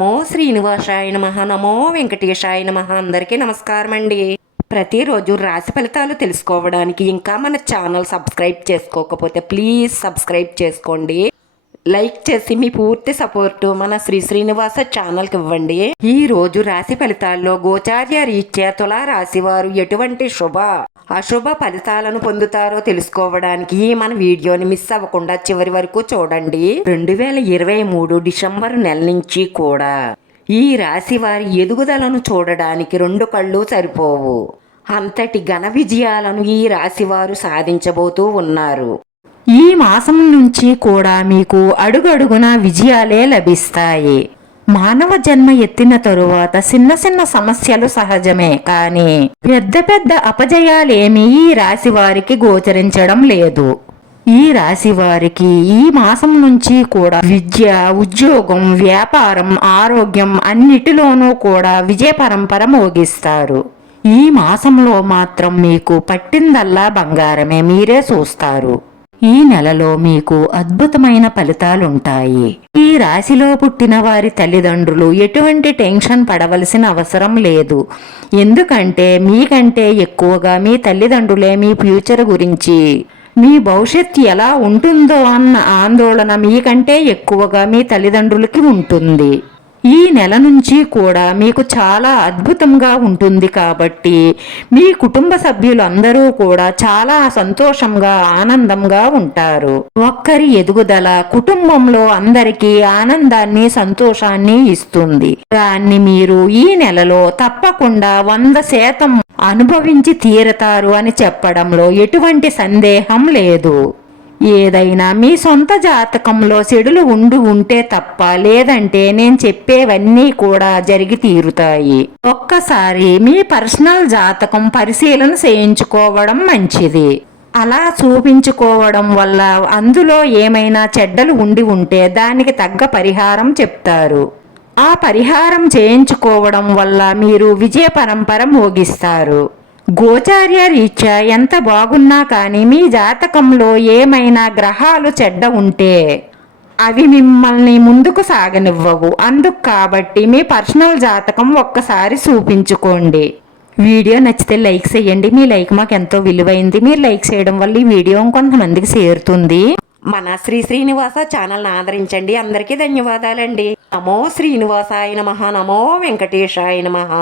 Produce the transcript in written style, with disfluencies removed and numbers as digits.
నమో శ్రీనివాసాయ నమః. నమో వెంకటేశాయ నమః. అందరికీ నమస్కారం అండి. ప్రతిరోజు రాశి ఫలితాలు తెలుసుకోవడానికి ఇంకా మన ఛానల్ సబ్స్క్రైబ్ చేసుకోకపోతే ప్లీజ్ సబ్స్క్రైబ్ చేసుకోండి. లైక్ చేసి మీ పూర్తి సపోర్టు మన శ్రీనివాస ఛానల్కి ఇవ్వండి. ఈ రోజు రాశి ఫలితాల్లో గోచార్య రీత్యా తులా రాశి వారు ఎటువంటి అశుభ ఫలితాలను పొందుతారో తెలుసుకోవడానికి మన వీడియోని మిస్ అవ్వకుండా చివరి వరకు చూడండి. 2023 డిసెంబర్ నెల నుంచి కూడా ఈ రాశి వారి ఎదుగుదలను చూడడానికి 2 కళ్ళు సరిపోవు. అంతటి ఘన విజయాలను ఈ రాశి వారు సాధించబోతూ ఉన్నారు. ఈ మాసం నుంచి కూడా మీకు అడుగడుగున విజయాలే లభిస్తాయి. మానవ జన్మ ఎత్తిన తరువాత చిన్న చిన్న సమస్యలు సహజమే, కానీ పెద్ద పెద్ద అపజయాలేమీ ఈ రాశి వారికి గోచరించడం లేదు. ఈ రాశి వారికి ఈ మాసం నుంచి కూడా విద్య, ఉద్యోగం, వ్యాపారం, ఆరోగ్యం అన్నిటిలోనూ కూడా విజయ పరంపర మోగిస్తారు. ఈ మాసంలో మాత్రం మీకు పట్టిందల్లా బంగారమే మీరే చూస్తారు. ఈ నెలలో మీకు అద్భుతమైన ఫలితాలుంటాయి. ఈ రాశిలో పుట్టిన వారి తల్లిదండ్రులు ఎటువంటి టెన్షన్ పడవలసిన అవసరం లేదు. ఎందుకంటే మీకంటే ఎక్కువగా మీ తల్లిదండ్రులే మీ ఫ్యూచర్ గురించి, మీ భవిష్యత్తు ఎలా ఉంటుందో అన్న ఆందోళన మీకంటే ఎక్కువగా మీ తల్లిదండ్రులకి ఉంటుంది. ఈ నెల నుంచి కూడా మీకు చాలా అద్భుతంగా ఉంటుంది కాబట్టి మీ కుటుంబ సభ్యులు అందరూ కూడా చాలా సంతోషంగా ఆనందంగా ఉంటారు. ఒక్కరి ఎదుగుదల కుటుంబంలో అందరికీ ఆనందాన్ని, సంతోషాన్ని ఇస్తుంది. దాన్ని మీరు ఈ నెలలో తప్పకుండా 100% అనుభవించి తీరతారు అని చెప్పడంలో ఎటువంటి సందేహం లేదు. ఏదైనా మీ సొంత జాతకంలో చెడులు ఉంటే తప్ప, లేదంటే నేను చెప్పేవన్నీ కూడా జరిగి తీరుతాయి. ఒక్కసారి మీ పర్సనల్ జాతకం పరిశీలన చేయించుకోవడం మంచిది. అలా చూపించుకోవడం వల్ల అందులో ఏమైనా చెడ్డలు ఉంటే దానికి తగ్గ పరిహారం చెప్తారు. ఆ పరిహారం చేయించుకోవడం వల్ల మీరు విజయ పరంపర మోగిస్తారు. గోచార్య రీత్యా ఎంత బాగున్నా కానీ మీ జాతకంలో ఏమైనా గ్రహాలు చెడ్డ ఉంటే అవి మిమ్మల్ని ముందుకు సాగనివ్వవు. అందుకు కాబట్టి మీ పర్సనల్ జాతకం ఒక్కసారి చూపించుకోండి. వీడియో నచ్చితే లైక్ చేయండి. మీ లైక్ మాకు ఎంతో విలువైంది. మీరు లైక్ చేయడం వల్ల ఈ వీడియో కొంతమందికి చేరుతుంది. మన శ్రీనివాస ఛానల్ని ఆదరించండి. అందరికీ ధన్యవాదాలండి. నమో శ్రీనివాసాయ నమః. నమో వెంకటేశాయ నమః.